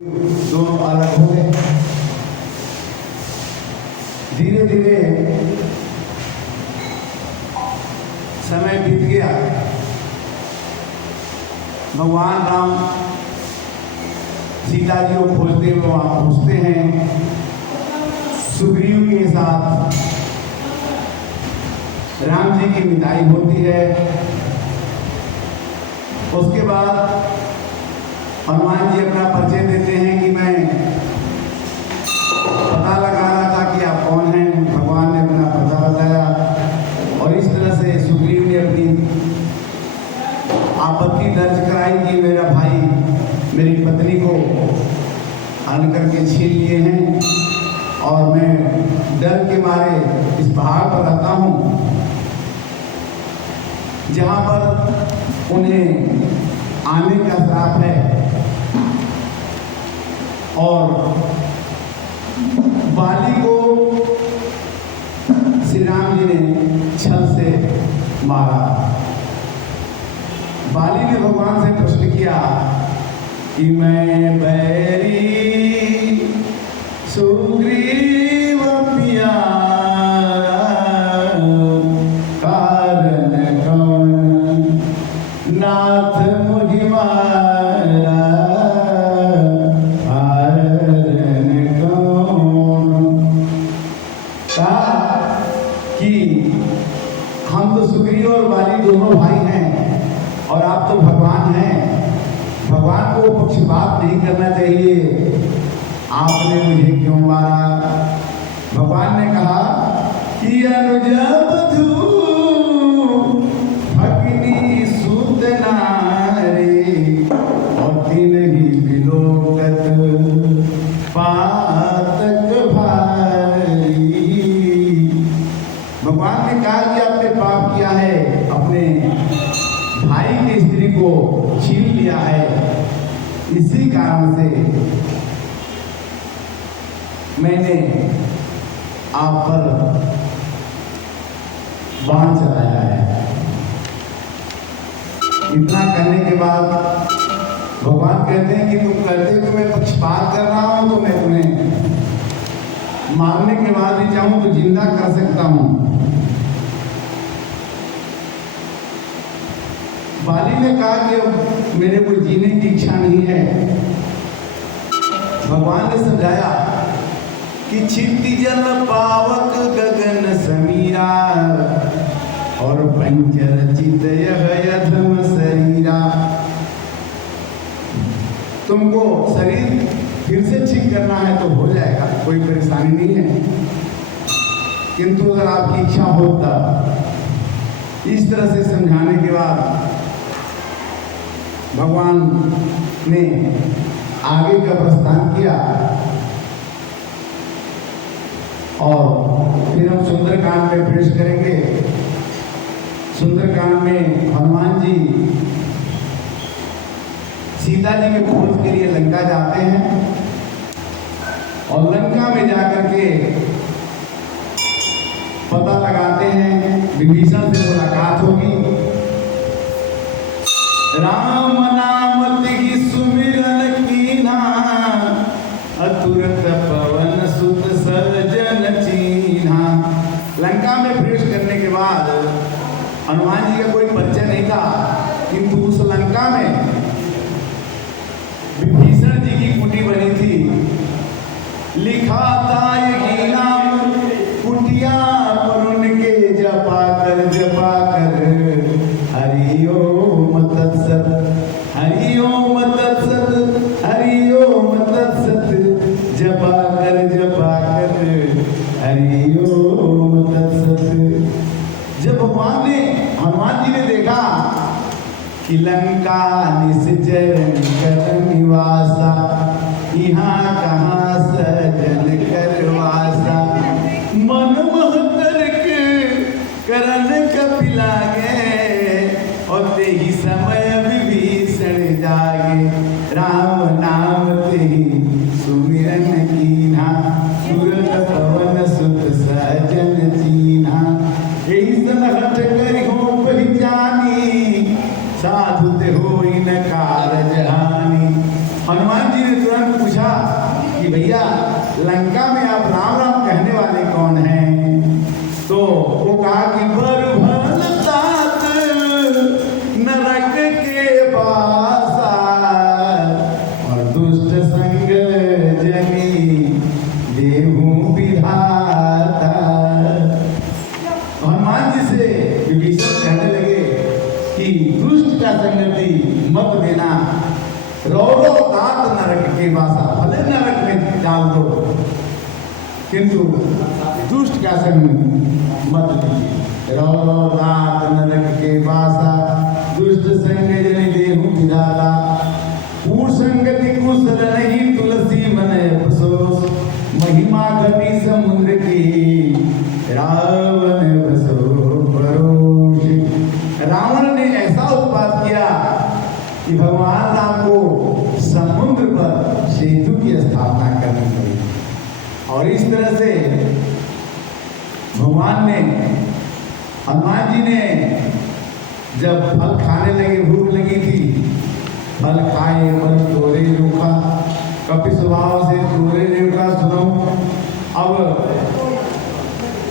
दोनों अलग हो गए। धीरे धीरे समय बीत गया। भगवान राम सीता जी को खोजते हुए वहां पहुंचते हैं। सुग्रीव के साथ राम जी की विदाई होती है। उसके बाद हनुमान जी अपना परिचय देते हैं कि मैं पता लगा रहा था कि आप कौन हैं। भगवान ने अपना पता बताया और इस तरह से सुग्रीव ने अपनी आपत्ति दर्ज कराई कि मेरा भाई मेरी पत्नी को हरण करके छीन लिए हैं और मैं डर के मारे इस पहाड़ पर रहता हूँ जहाँ पर उन्हें आने का श्राप है और बाली को श्री राम जी ने छल से मारा। बाली ने भगवान से प्रश्न किया कि मैं बैरी सुग्रीव पिया कारण कौन नाथ मुझि मारा कारण कौन। कहा कि हम तो सुग्रीव और बाली दोनों भाई हैं और आप तो भगवान हैं। भगवान को पक्षपात नहीं करना चाहिए। आपने मुझे क्यों मारा? भगवान ने कहा कि अनुजब भगनी सूत नारी और तीन ही बिलोकत पातक भाई। भगवान ने कहा कि आपने पाप किया है, अपने भाई की स्त्री को छीन लिया है। इसी कारण से मैंने आप पर बाण चलाया है। इतना करने के बाद भगवान कहते हैं कि तुम कहते हो कि मैं पक्षपात कर रहा हूं तो मैं तुम्हें मारने के बाद भी चाहूं तो जिंदा कर सकता हूं। बाली ने कहा कि अब मेरे को जीने की इच्छा नहीं है। भगवान ने समझाया कि क्षिति जल पावक गगन समीरा और पंचरचित यह यथम शरीरा। तुमको शरीर फिर से ठीक करना है तो हो जाएगा, कोई परेशानी नहीं है, किंतु अगर आपकी इच्छा होता। इस तरह से समझाने के बाद भगवान ने आगे का प्रस्थान किया और फिर हम सुंदरकांड में प्रवेश करेंगे। सुंदरकांड में हनुमान जी सीता जी के खोज के लिए लंका जाते हैं और लंका में जाकर के पता लगाते हैं विभीषण से मुलाकात होगी। राम नाम तिहि सुमिरन कीन्हा अतुरत पवन सुत सजन चीन्हा। लंका में प्रवेश करने के बाद हनुमान जी का कोई परिचय नहीं था, किंतु उस लंका में विभीषण जी की कुटी बनी थी। लिखा था यही नाम कुटिया पर उनके जपा कर हरि ओम तत्सत हरि ओम तत्सत हरि ओम तत्सत जपा कर हरि ओम तत्सत। जब भगवान ने हनुमान जी ने देखा कि लंका निश्चर कर निवासा यहाँ कहाँ सजन करवासा मन मोह तर्क करन कपिला और ते ही समय विभीषण जागे। राम नाम ते ही सुमिरन कीन्हा सुरत पवन सुत सजन चीन्हा। यही सन हट करि हो पहचानी साधु ते होई न कारज हानि। हनुमान जी ने तुरंत पूछा भैया लंका में आप राम राम कहने वाले कौन हैं? तो वो कहा कि बरभन तात नरक के पासा और दुष्ट संग जनी देहू विधाता। हनुमान जी से विभीषण कहने लगे कि दुष्ट का संगति मत देना, रौरो तात नरक के वासा, भले नरक में डाल दो किंतु दुष्ट का संग मत दीजिए। रौरो तात नरक के वासा दुष्ट संग जनि देहु विधाता। कुसंगति कुशल नहीं तुलसी मन अफसोस, महिमा घटी समुद्र की रावण बसो परोष। रावण ने ऐसा उत्पात किया कि भगवान राम को समुद्र पर सेतु की स्थापना करनी पड़ी। और इस तरह से भगवान ने, हनुमान जी ने जब फल खाने लगे, भूख लगी थी, फल खाए फल तोरे रूखा, कपि स्वभाव से तोरे रूखा सुनो। अब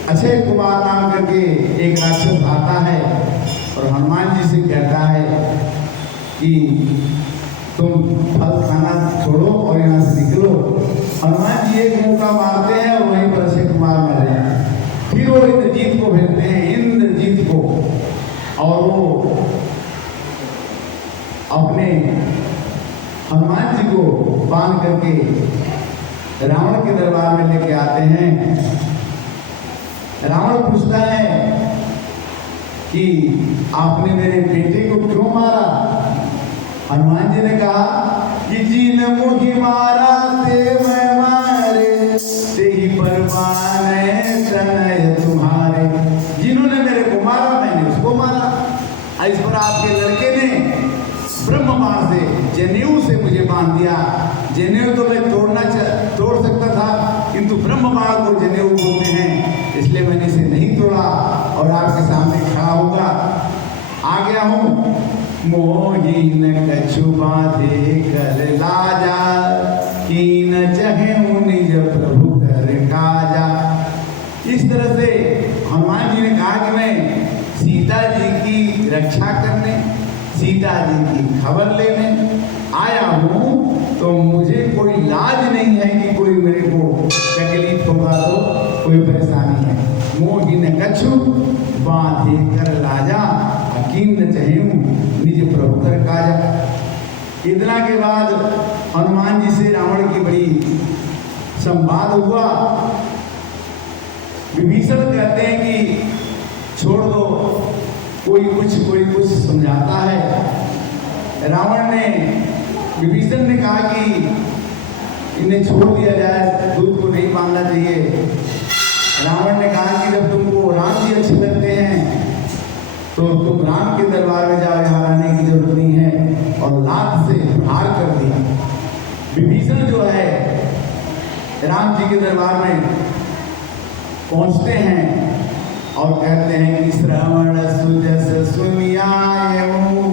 अक्षय कुमार नाम करके एक राक्षस आता है और हनुमान जी से कहता है कि तुम फल खाना छोड़ो और यहाँ से निकलो। हनुमान जी एक मुक्का मारते हैं और वहीं पर अक्षय कुमार मर जाए। फिर वो इंद्रजीत को भेजते हैं, इंद्रजीत को, और वो अपने हनुमान जी को बांध करके रावण के दरबार में लेके आते हैं। रावण पूछता है कि आपने मेरे बेटे को क्यों मारा? हनुमान जी ने कहा कि जिन मुझे मारा ते मैं मारे, ते ही परवान तनय तुम्हारे। जिन्होंने मेरे को मारा मैंने उसको मारा। इस पर आपके लड़के ने ब्रह्म बाण से, जनेऊ से मुझे बांध दिया। जनेऊ तो मैं तोड़ सकता था, किंतु ब्रह्म बाण को जनेऊ बोलते हैं, इसलिए मैंने इसे नहीं तोड़ा और आपके सामने खड़ा होगा आ गया हूँ। मोहिन कछु बाधे कर लाजा, कीन चहे निज प्रभु कर काजा। इस तरह से हनुमान जी ने कहा कि मैं सीता जी की रक्षा करने, सीता जी की खबर लेने आया हूँ, तो मुझे कोई लाज नहीं है कि कोई मेरे को तकलीफ होगा तो कोई परेशानी है। मोहिन कछु बाधे कर लाजा, अकीन चहेऊ निज प्रभु कर काजा। इतना के बाद हनुमान जी से रावण की बड़ी संवाद हुआ। विभीषण कहते हैं कि छोड़ दो, कोई कुछ समझाता है। रावण ने, विभीषण ने कहा कि इन्हें छोड़ दिया जाए, दूध को नहीं बांधना चाहिए। रावण ने कहा कि जब तुमको राम जी अच्छे लगते हैं तो तुम राम के दरबार में जाओ, यहाँ रहने की जरूरत नहीं है, और लात से प्रहार कर दिया। विभीषण जो है राम जी के दरबार में पहुंचते हैं और कहते हैं कि श्रवण सुजस सुनियायऊ,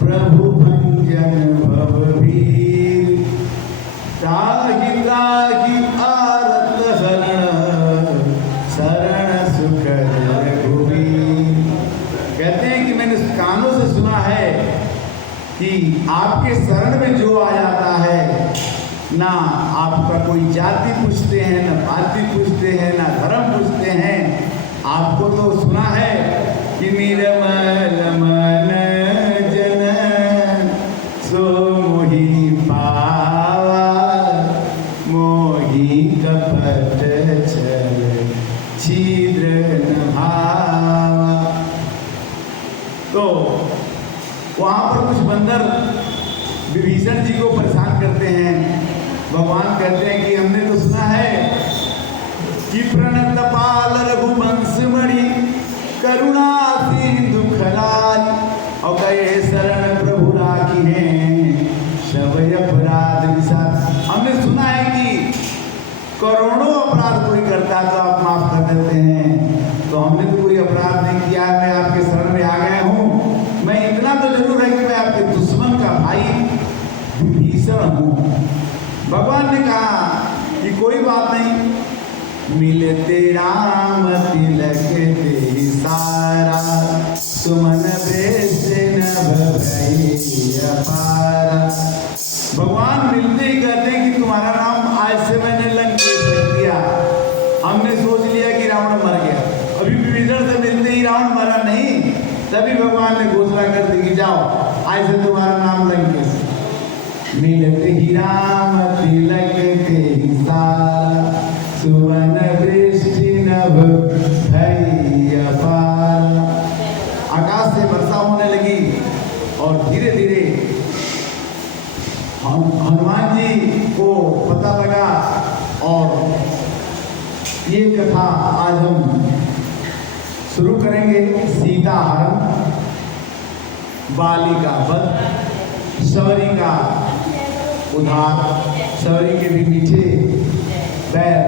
प्रभु भंजन भवभीर, ताहि ताहि आरत शरण, शरण सुख रघुवीर। कहते हैं कि मैंने कानों से सुना है कि आपके शरण में जो आ जाता है, ना आपका कोई जाति पूछते हैं, ना पाति पूछते हैं, ना धर्म पूछते हैं। आपको तो सुना है कि निर्मल मन जन सो मोहि पावा, मोहि कपट छल छिद्र न भावा। तो वहां पर कुछ बंदर विभीषण जी को परेशान करते हैं। भगवान कहते हैं कि हमने तो सुना है कि प्रणत पाल रघुवंश मणि, करुणा सिंधु खरारी, और गए शरण प्रभु राखी हैं, शबय अपराध विसार। हमने सुना है कि करोड़ों अपराध कोई करता तो आप माफ कर देते हैं, तो हमने तो कोई अपराध नहीं किया, मैं आपके शरण में आ गया हूँ। मैं इतना तो जरूर है कि मैं आपके दुश्मन का भाई विभीषण हूँ। भगवान ने कहा कि कोई बात नहीं, मिलते राम तिलक दे सारा, सुमन बेस न भई अपारा। भगवान मिलते ही कहते हैं कि तुम्हारा नाम आज से मैंने लंकेश रख दिया। हमने सोच लिया कि रावण मर गया, अभी विभीषण से मिलते ही रावण मरा नहीं, तभी भगवान ने घोषणा कर दी कि जाओ आज से तुम्हारा नाम लंकेश। मिलते ही राम तिलक दे सारा, सुवन वृष्टि नभ भई अपारा। आकाश से वर्षा होने लगी और धीरे धीरे हनुमान जी को पता लगा, और ये कथा आज हम शुरू करेंगे। सीता हरण, बाली का वध, शबरी का उद्धार। शबरी के भी मीठे बैर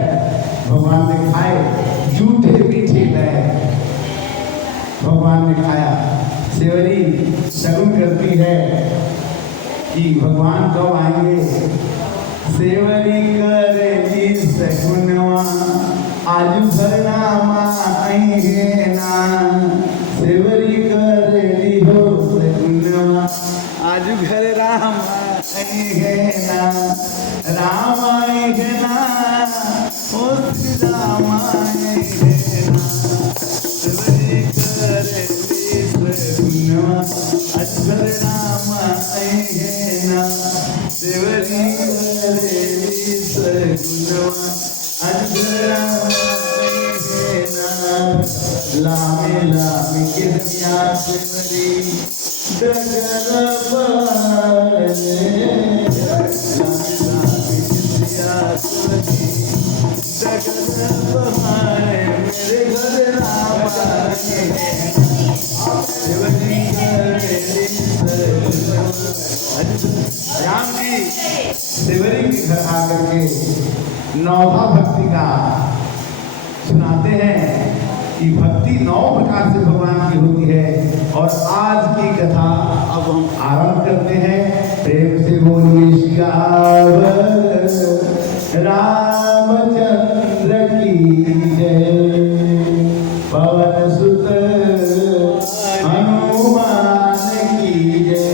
भगवान ने खाए, झूठे मीठे बैर भगवान ने खाया। सेवरी शगुन करती है कि भगवान कब आएंगे। सेवरी करेगी सगुनवा, आजू भरनामा आएंगे ना। सेवरी करेगी हो सगुनवा, आजू घर राम आएंगे ना। राम आएंगे ना, ओ श्री राम आएंगे ना। सेवरी करेगी सगुनवा, आजू घर राम आएंगे ना। सेवरी करेगी सगुनवा, आजू घर राम आएंगे ना। लामे लामे के दिया सेवरी डगर पाले, लामे लामे के दिया सेवरी डगर पाले। मेरे घर राम आएंगे, सेवरी करेगी सगुनवा। राम जी सेवरी के घर आकर के नौभा भक्ति का सुनाते हैं कि भक्ति 9 प्रकार से भगवान की होती है। और आज की कथा अब हम आरंभ करते हैं। प्रेम से बोलिए सियावर रामचंद्र की जय, पवन सुत हनुमान की जय।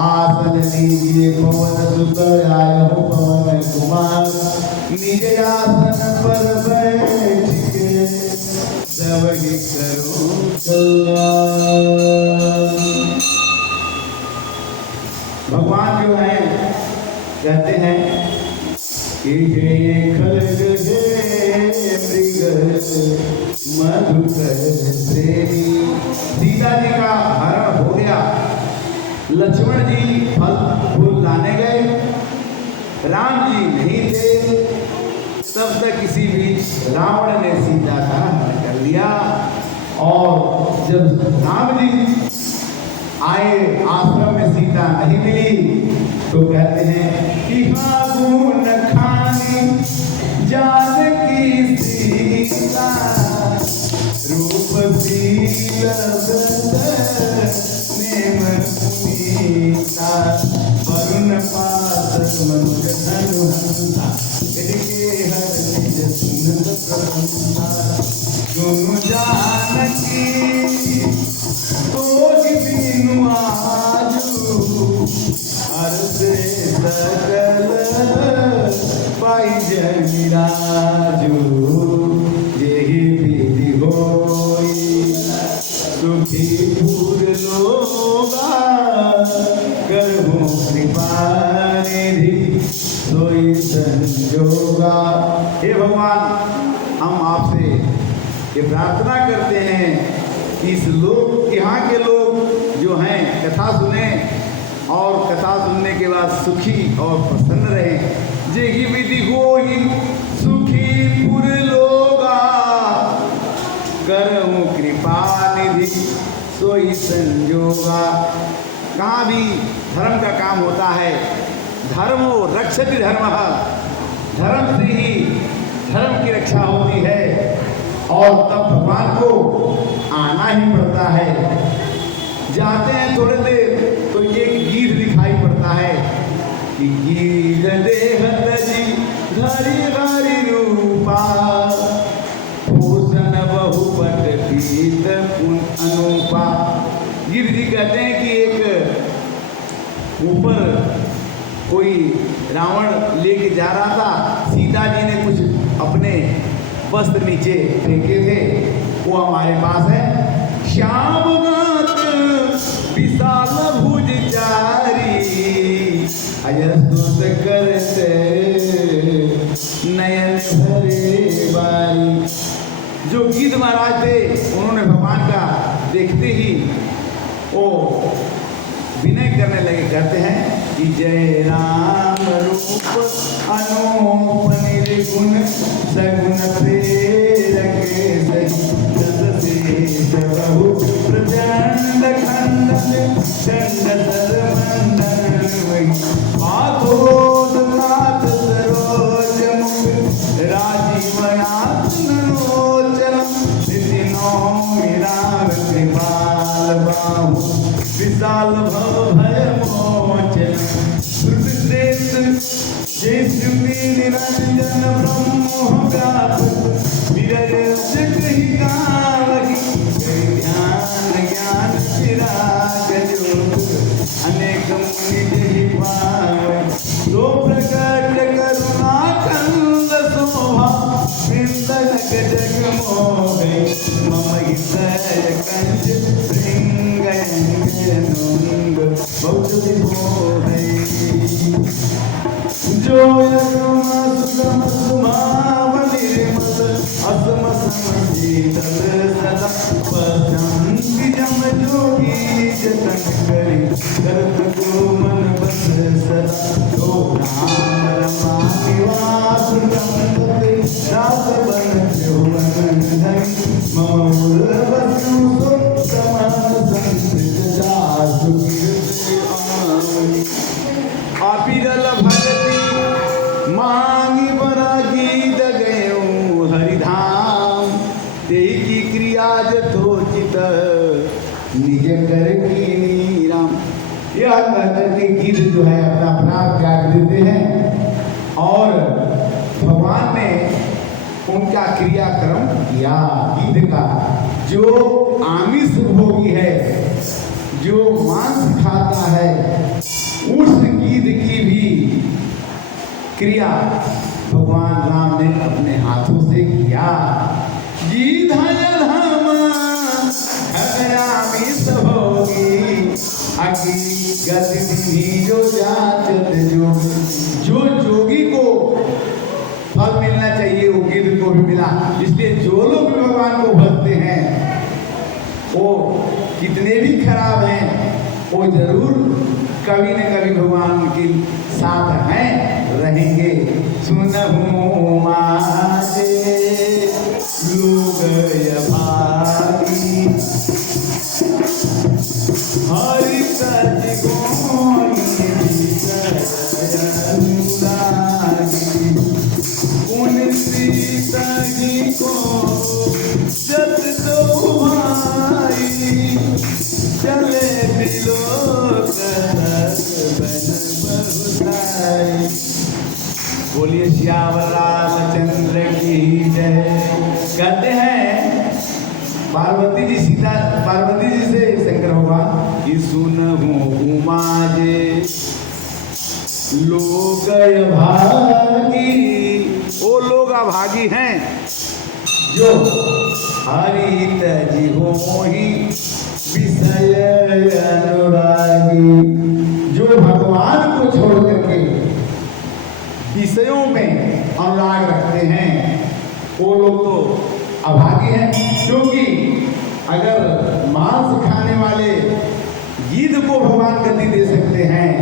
आसन लीजिए पवन सुत आए हो पवन कुमार, निज आसन पर बैठ के सबकी करो कल्याण। भगवान जो है कहते हैं कि हे खलग हे मृग मधुकर सेवी। सीता जी का हरण हो गया, लक्ष्मण जी फल फूल लाने गए, राम जी नहीं थे। तब तक किसी बीच रावण ने सीता का हरण कर लिया। और जब राम जी आए आश्रम में सीता नहीं मिली, तो कहते हैं कि गुण खानी जानकी सीता, रूप शील नेम पुनीता। वरुण पास मनुष्य धनु हंता, हर निज सुनत प्रसन्नता। गुण जानकी तो बिनु आजू, हर से सकल पाई जनि राजू। जेहि विधि होई सुखी पूर लोगा, करहु कृपा निधि सोई संजोगा। हे भगवान, हम आपसे ये प्रार्थना करते हैं कि इस लोग, यहाँ के लोग जो हैं कथा सुने और कथा सुनने के बाद सुखी और प्रसन्न रहे। जेहि विधि होई सुखी पुर लोगा, करहु कृपा निधि सोई संजोगा। कहाँ भी धर्म का काम होता है, धर्मो रक्षति धर्मः, धर्म से ही धर्म की रक्षा होती है। और तब भगवान को आना ही पड़ता है। जाते हैं थोड़े देर तो एक गीत दिखाई पड़ता है कि गीत देहत ऊपर कोई रावण लेके जा रहा था, सीता जी ने कुछ अपने वस्त्र नीचे फेंके थे, वो हमारे पास है। श्याम गात विशाल भुज चारी, अजस्तुत करते नयन भरे बारी। जो गीत महाराज थे उन्होंने भगवान का देखते ही वो विनय करने लगे, कहते हैं कि जय राम रूप अनूप निर्गुण सगुण प्रेरक बहु प्रचंड खंड चंड सरमंडल आधोद नाथ सरोज मुख राजीव लोचन नितिनो विराम कृपाल बाहु विशाल भव भय मोचन जय श्री निरंजन ब्रह्म व्यापक विरज कही गावही ध्यान ज्ञान चिराग ज्योत अनेक मुनि जहि पावै दो प्रकट करुणा कंद शोभा वृंदनक जग मोहै मम हृदय कंज भृंग बहुत विभोहै जो सुगम सुमावली मत असम समजीतल सदा पसंद जम जोगी जतन करी करत को मन बस सदा तो राम रमा निवास रमते रास बन यौवन धरि मौर वसु समान संस्कृत जासु आमनि आपिरल भगति मांगी बरा गीत गयो हरिधाम तेई की क्रिया जथोचित निज कर की राम। यह कहकर के गीत जो है अपना अपराध त्याग देते हैं और भगवान ने उनका क्रियाक्रम किया। गीत का जो आमिष भोगी है, जो मांस खाता है, उस गीत की भी क्रिया भगवान राम ने अपने हाथों से किया। गीत जो जाचत जो जोगी को फल मिलना चाहिए वो गिद्ध को भी मिला। इसलिए जो लोग भी भगवान को भजते हैं वो कितने भी खराब हैं, वो जरूर कभी न कभी भगवान के साथ हैं, रहेंगे। सुनहु माजे लोग भागी हरि सच गोई उन सीता जी को जत तो भाई चले दिलोक बोलिए श्यावर रामचंद्र की जय। कहते हैं पार्वती जी से शंकर भगवान कि सुनहु उमाजे लोग भागी, वो लोग अभागी हैं जो हरित जी हो ही विषय अनुरागी, जो भगवान को छोड़ करके विषयों में अनुराग रखते हैं, वो लोग तो अभागी हैं। क्योंकि अगर मांस खाने वाले गिद्ध को भगवान गति दे सकते हैं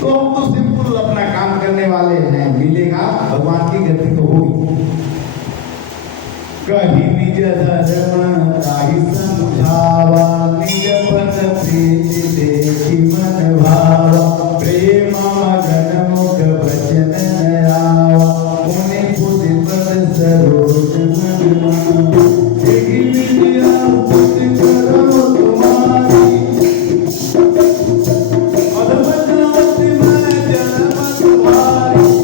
तो हम तो सिंपल अपना काम करने वाले हैं, मिलेगा भगवान की गति तो होगी। कहीं निज धर्म ताहि